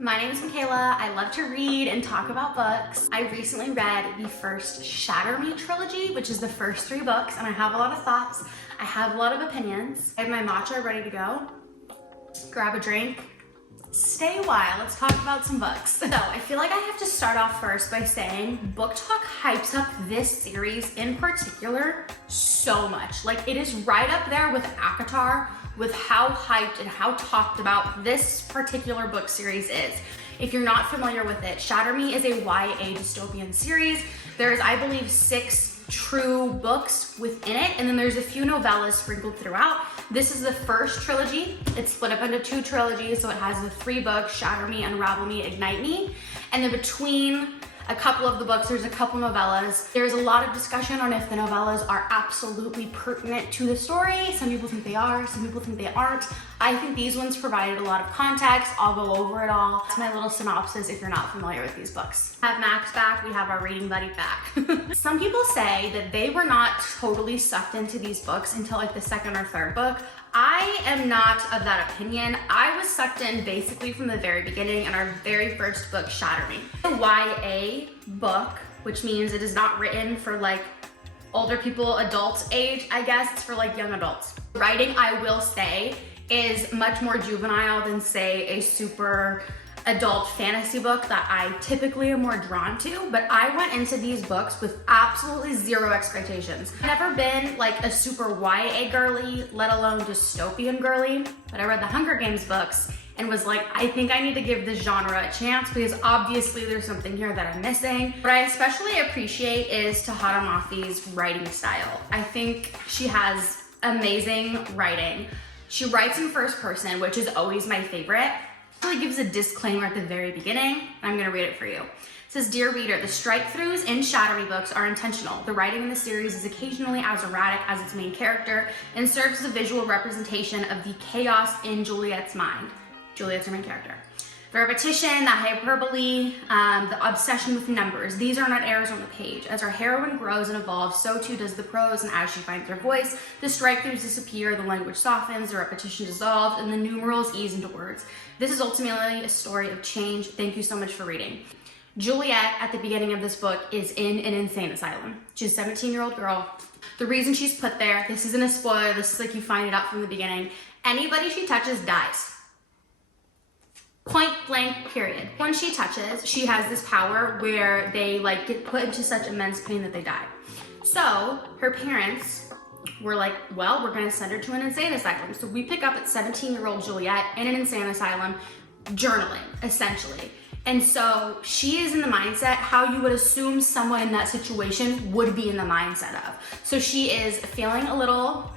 My name is Michaela. I love to read and talk about books. I recently read the first Shatter Me trilogy, which is the first 3 books, and I have a lot of thoughts. I have a lot of opinions. I have my matcha ready to go. Grab a drink. Stay a while. Let's talk about some books. So I feel like I have to start off first by saying Book Talk hypes up this series in particular so much. Like, it is right up there with ACOTAR with how hyped and how talked about this particular book series is. If you're not familiar with it, Shatter Me is a YA dystopian series. There's, I believe, 6 true books within it, and then there's a few novellas sprinkled throughout. This is the first trilogy. It's split up into 2 trilogies, so it has the 3 books, Shatter Me, Unravel Me, Ignite Me. And then between a couple of the books, there's a couple novellas. There's a lot of discussion on if the novellas are absolutely pertinent to the story. Some people think they are, some people think they aren't. I think these ones provided a lot of context. I'll go over it all. It's my little synopsis if you're not familiar with these books. We have Max back, we have our reading buddy back. Some people say that they were not totally sucked into these books until like the 2nd or 3rd book. I am not of that opinion. I was sucked in basically from the very beginning in our very first book, Shatter Me. A YA book, which means it is not written for like older people, adults age, I guess. It's for like young adults. Writing, I will say, is much more juvenile than say a super adult fantasy book that I typically am more drawn to, but I went into these books with absolutely 0 expectations. I've never been like a super YA girly, let alone dystopian girly, but I read the Hunger Games books and was like, I think I need to give this genre a chance because obviously there's something here that I'm missing. What I especially appreciate is Tahada Mafi's writing style. I think she has amazing writing. She writes in first person, which is always my favorite. Really gives a disclaimer at the very beginning, and I'm gonna read it for you. It says, "Dear reader, the strike-throughs in Shatter Me books are intentional. The writing in the series is occasionally as erratic as its main character and serves as a visual representation of the chaos in Juliet's mind." Juliet's her main character. The repetition, the hyperbole, the obsession with numbers, these are not errors on the page. As our heroine grows and evolves, so too does the prose, and as she finds her voice, the strike-throughs disappear, the language softens, the repetition dissolves, and the numerals ease into words. This is ultimately a story of change. Thank you so much for reading. Juliet, at the beginning of this book, is in an insane asylum. She's a 17-year-old girl. The reason she's put there, this isn't a spoiler, this is like you find it out from the beginning, anybody she touches dies. Point blank, period. When she touches, she has this power where they like get put into such immense pain that they die. So her parents were like, well, we're gonna send her to an insane asylum. So we pick up at 17-year-old Juliet in an insane asylum, journaling, essentially. And so she is in the mindset how you would assume someone in that situation would be in the mindset of. So she is feeling a little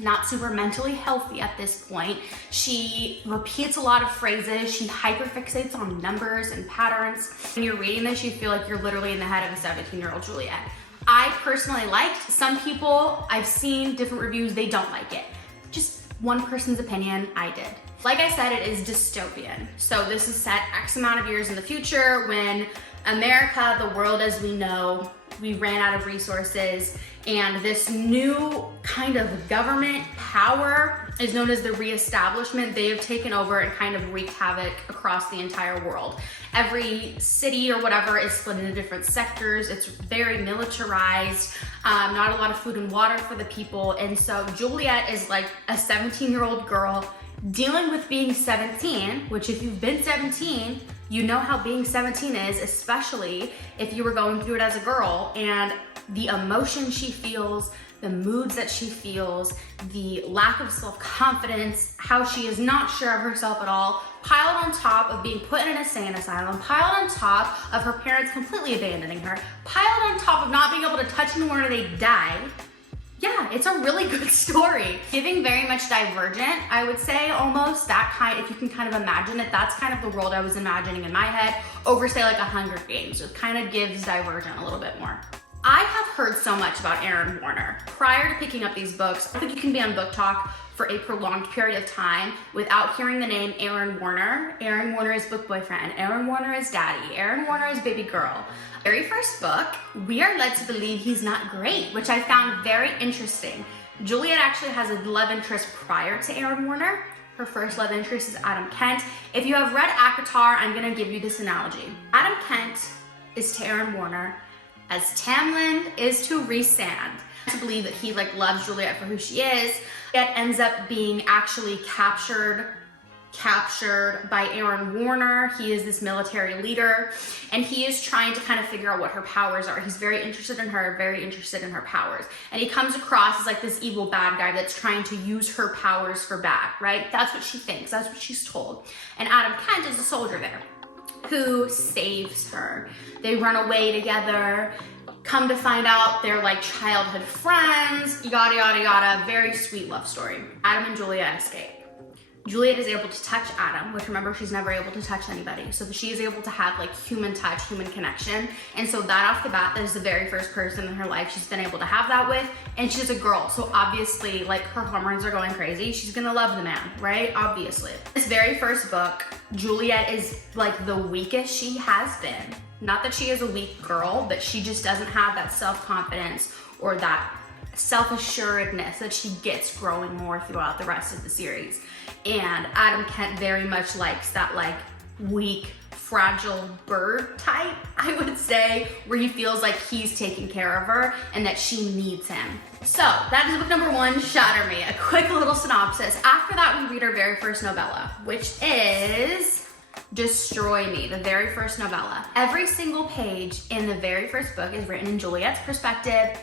not super mentally healthy at this point. She repeats a lot of phrases. She hyperfixates on numbers and patterns. When you're reading this, you feel like you're literally in the head of a 17-year-old Juliet. I personally liked. Some people, I've seen different reviews, they don't like it. Just one person's opinion, I did. Like I said, it is dystopian. So this is set X amount of years in the future when America, the world as we know, we ran out of resources, and this new kind of government power is known as the reestablishment. They have taken over and kind of wreaked havoc across the entire world. Every city or whatever is split into different sectors. It's very militarized, not a lot of food and water for the people. And so Juliet is like a 17-year-old girl dealing with being 17, which if you've been 17, you know how being 17 is, especially if you were going through it as a girl, and the emotion she feels, the moods that she feels, the lack of self-confidence, how she is not sure of herself at all, piled on top of being put in an insane asylum, piled on top of her parents completely abandoning her, piled on top of not being able to touch anyone or they die. Yeah, it's a really good story. Giving very much Divergent, I would say, almost. That kind, if you can kind of imagine it, that's kind of the world I was imagining in my head, over say like a Hunger Games. It kind of gives Divergent a little bit more. I have heard so much about Erin Warner. Prior to picking up these books, I think you can be on Book Talk for a prolonged period of time without hearing the name Erin Warner. Erin Warner is book boyfriend. Erin Warner is daddy. Erin Warner is baby girl. Very first book, we are led to believe he's not great, which I found very interesting. Juliet actually has a love interest prior to Erin Warner. Her first love interest is Adam Kent. If you have read ACOTAR, I'm gonna give you this analogy. Adam Kent is to Aaron Warner as Tamlin is to Rhysand. To believe that he like loves Juliet for who she is, yet ends up being actually captured by Aaron Warner. He is this military leader, and he is trying to kind of figure out what her powers are. He's very interested in her powers. And he comes across as like this evil bad guy that's trying to use her powers for bad, right? That's what she thinks, that's what she's told. And Adam Kent is a soldier there who saves her. They run away together. Come to find out they're like childhood friends, yada, yada, yada. Very sweet love story. Adam and Juliet escape. Juliet is able to touch Adam, which remember, she's never able to touch anybody. So she is able to have like human touch, human connection. And so that off the bat, that is the very first person in her life she's been able to have that with. And she's a girl. So obviously like her hormones are going crazy. She's gonna love the man, right? Obviously. This very first book, Juliet is like the weakest she has been. Not that she is a weak girl, but she just doesn't have that self-confidence or that self-assuredness that she gets growing more throughout the rest of the series. And Adam Kent very much likes that like weak, fragile bird type, I would say, where he feels like he's taking care of her and that she needs him. So that is book number 1, Shatter Me. A quick little synopsis. After that, we read our very first novella, which is Destroy Me, the very first novella. Every single page in the very first book is written in Juliet's perspective.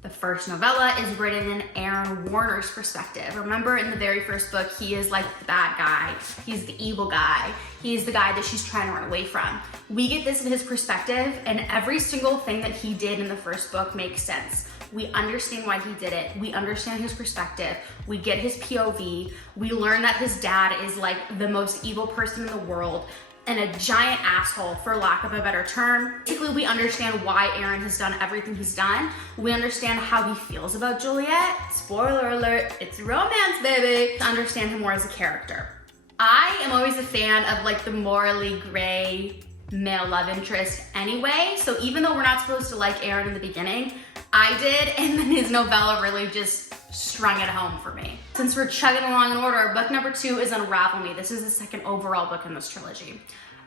The first novella is written in Aaron Warner's perspective. Remember, in the very first book, he is like the bad guy. He's the evil guy. He's the guy that she's trying to run away from. We get this in his perspective, and every single thing that he did in the first book makes sense. We understand why he did it. We understand his perspective. We get his POV. We learn that his dad is like the most evil person in the world and a giant asshole, for lack of a better term. Basically, we understand why Aaron has done everything he's done. We understand how he feels about Juliet. Spoiler alert, it's romance, baby. To understand him more as a character. I am always a fan of like the morally gray male love interest anyway. So even though we're not supposed to like Aaron in the beginning, I did, and then his novella really just strung it home for me. Since we're chugging along in order, book number 2 is Unravel Me. This is the second overall book in this trilogy.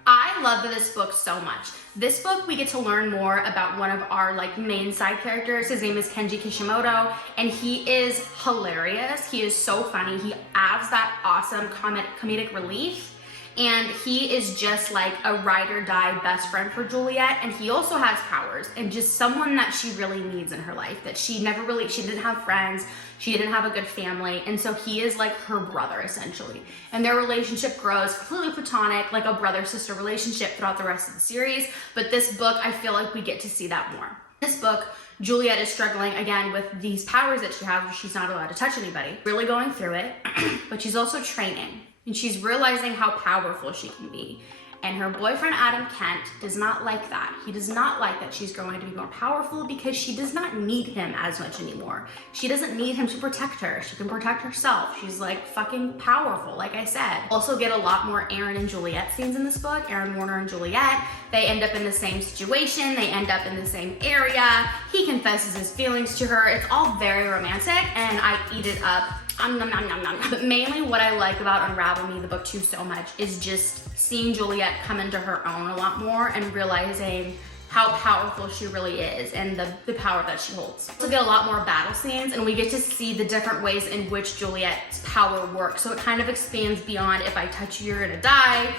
I love this book so much. This book, we get to learn more about one of our like main side characters. His name is Kenji Kishimoto, and he is hilarious. He is so funny. He adds that awesome comedic relief. And he is just like a ride or die best friend for Juliet, and he also has powers and just someone that she really needs in her life, that she didn't have friends, she didn't have a good family, and so he is like her brother essentially. And their relationship grows completely platonic, like a brother-sister relationship throughout the rest of the series, but this book, I feel like we get to see that more. This book, Juliet is struggling again with these powers that she has where she's not allowed to touch anybody, really going through it, but she's also training. And she's realizing how powerful she can be. And her boyfriend, Adam Kent, does not like that. He does not like that she's growing to be more powerful because she does not need him as much anymore. She doesn't need him to protect her. She can protect herself. She's like fucking powerful, like I said. Also get a lot more Aaron and Juliet scenes in this book. Aaron Warner and Juliet. They end up in the same situation. They end up in the same area. He confesses his feelings to her. It's all very romantic, and I eat it up. But mainly what I like about Unravel Me, the book 2, so much is just seeing Juliet come into her own a lot more and realizing how powerful she really is and the power that she holds. We get a lot more battle scenes, and we get to see the different ways in which Juliet's power works. So it kind of expands beyond, if I touch you, you're gonna die.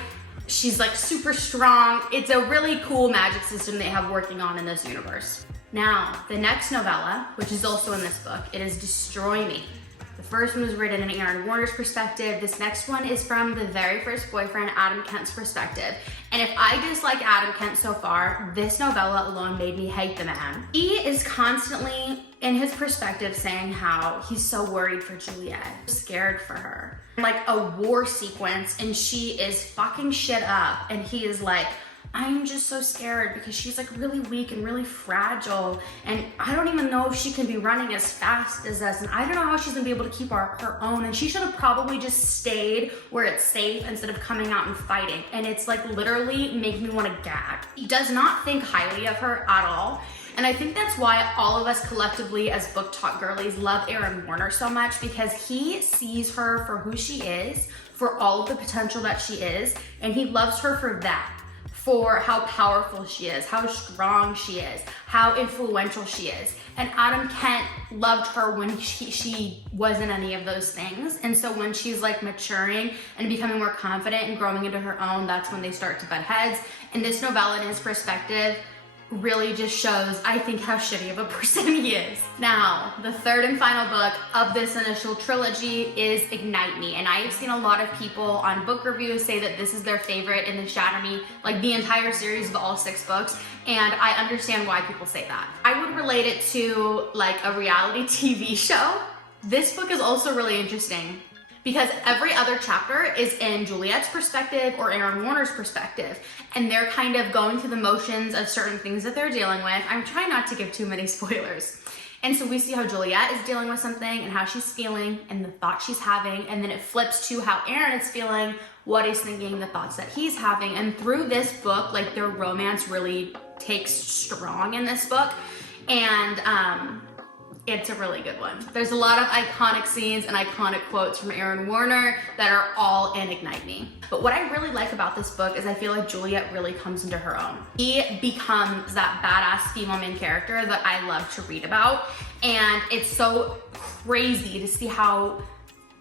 She's like super strong. It's a really cool magic system they have working on in this universe. Now, the next novella, which is also in this book, it is Destroy Me. The first one was written in Aaron Warner's perspective. This next one is from the very first boyfriend, Adam Kent's perspective. And if I dislike Adam Kent so far, this novella alone made me hate the man. He is constantly, in his perspective, saying how he's so worried for Juliet, scared for her. Like a war sequence, and she is fucking shit up, and he is like, I'm just so scared because she's like really weak and really fragile, and I don't even know if she can be running as fast as us, and I don't know how she's gonna be able to keep her own, and she should have probably just stayed where it's safe instead of coming out and fighting. And it's like literally making me want to gag. He does not think highly of her at all. And I think that's why all of us collectively as book talk girlies love Aaron Warner so much, because he sees her for who she is, for all of the potential that she is, and he loves her for that. For how powerful she is, how strong she is, how influential she is. And Adam Kent loved her when she wasn't any of those things. And so when she's like maturing and becoming more confident and growing into her own, that's when they start to butt heads. And this novella, in his perspective, really just shows, I think, how shitty of a person he is. Now, the third and final book of this initial trilogy is Ignite Me. And I have seen a lot of people on book reviews say that this is their favorite in the Shatter Me, like the entire series of all 6 books. And I understand why people say that. I would relate it to like a reality TV show. This book is also really interesting because every other chapter is in Juliet's perspective or Aaron Warner's perspective, and they're kind of going through the motions of certain things that they're dealing with. I'm trying not to give too many spoilers. And so we see how Juliet is dealing with something and how she's feeling and the thoughts she's having, and then it flips to how Aaron is feeling, what he's thinking, the thoughts that he's having. And through this book, like their romance really takes strong in this book, and it's a really good one. There's a lot of iconic scenes and iconic quotes from Aaron Warner that are all in Ignite Me. But what I really like about this book is I feel like Juliet really comes into her own. She becomes that badass female main character that I love to read about. And it's so crazy to see how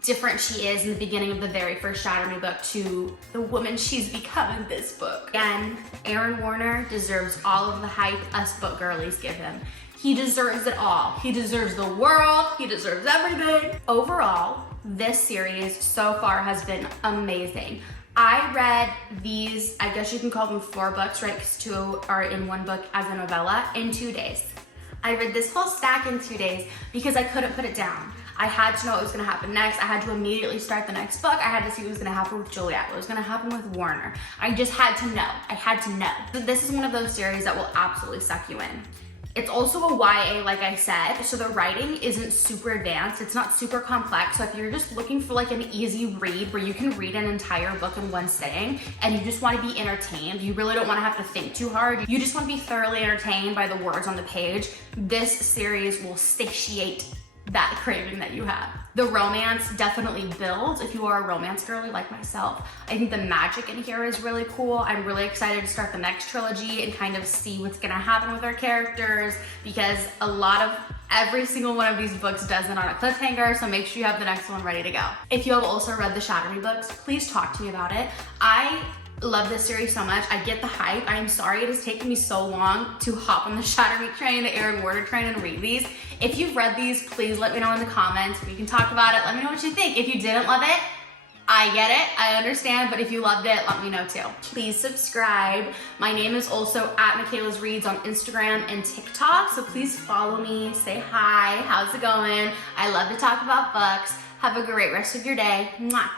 different she is in the beginning of the very first Shatter Me book to the woman she's become in this book. And Aaron Warner deserves all of the hype us book girlies give him. He deserves it all. He deserves the world. He deserves everything. Overall, this series so far has been amazing. I read these, I guess you can call them 4 books, right? Because 2 are in one book as a novella, in 2 days. I read this whole stack in 2 days because I couldn't put it down. I had to know what was gonna happen next. I had to immediately start the next book. I had to see what was gonna happen with Juliet, what was gonna happen with Warner. I just had to know. I had to know. This is one of those series that will absolutely suck you in. It's also a YA, like I said, so the writing isn't super advanced. It's not super complex. So if you're just looking for like an easy read where you can read an entire book in one sitting and you just want to be entertained, you really don't want to have to think too hard. You just want to be thoroughly entertained by the words on the page. This series will satiate that craving that you have. The romance definitely builds if you are a romance girly like myself. I think the magic in here is really cool. I'm really excited to start the next trilogy and kind of see what's gonna happen with our characters, because every single one of these books does it on a cliffhanger, so make sure you have the next one ready to go. If you have also read the Shatter Me books, please talk to me about it. I love this series so much. I get the hype. I am sorry it has taken me so long to hop on the Shatter Me train, the Aaron Warner train, and read these. If you've read these, please let me know in the comments. We can talk about it. Let me know what you think. If you didn't love it, I get it, I understand, but if you loved it, let me know too. Please subscribe. My name is also at Michaela's Reads on Instagram and TikTok, so please follow me, say hi, how's it going? I love to talk about books. Have a great rest of your day. Mwah.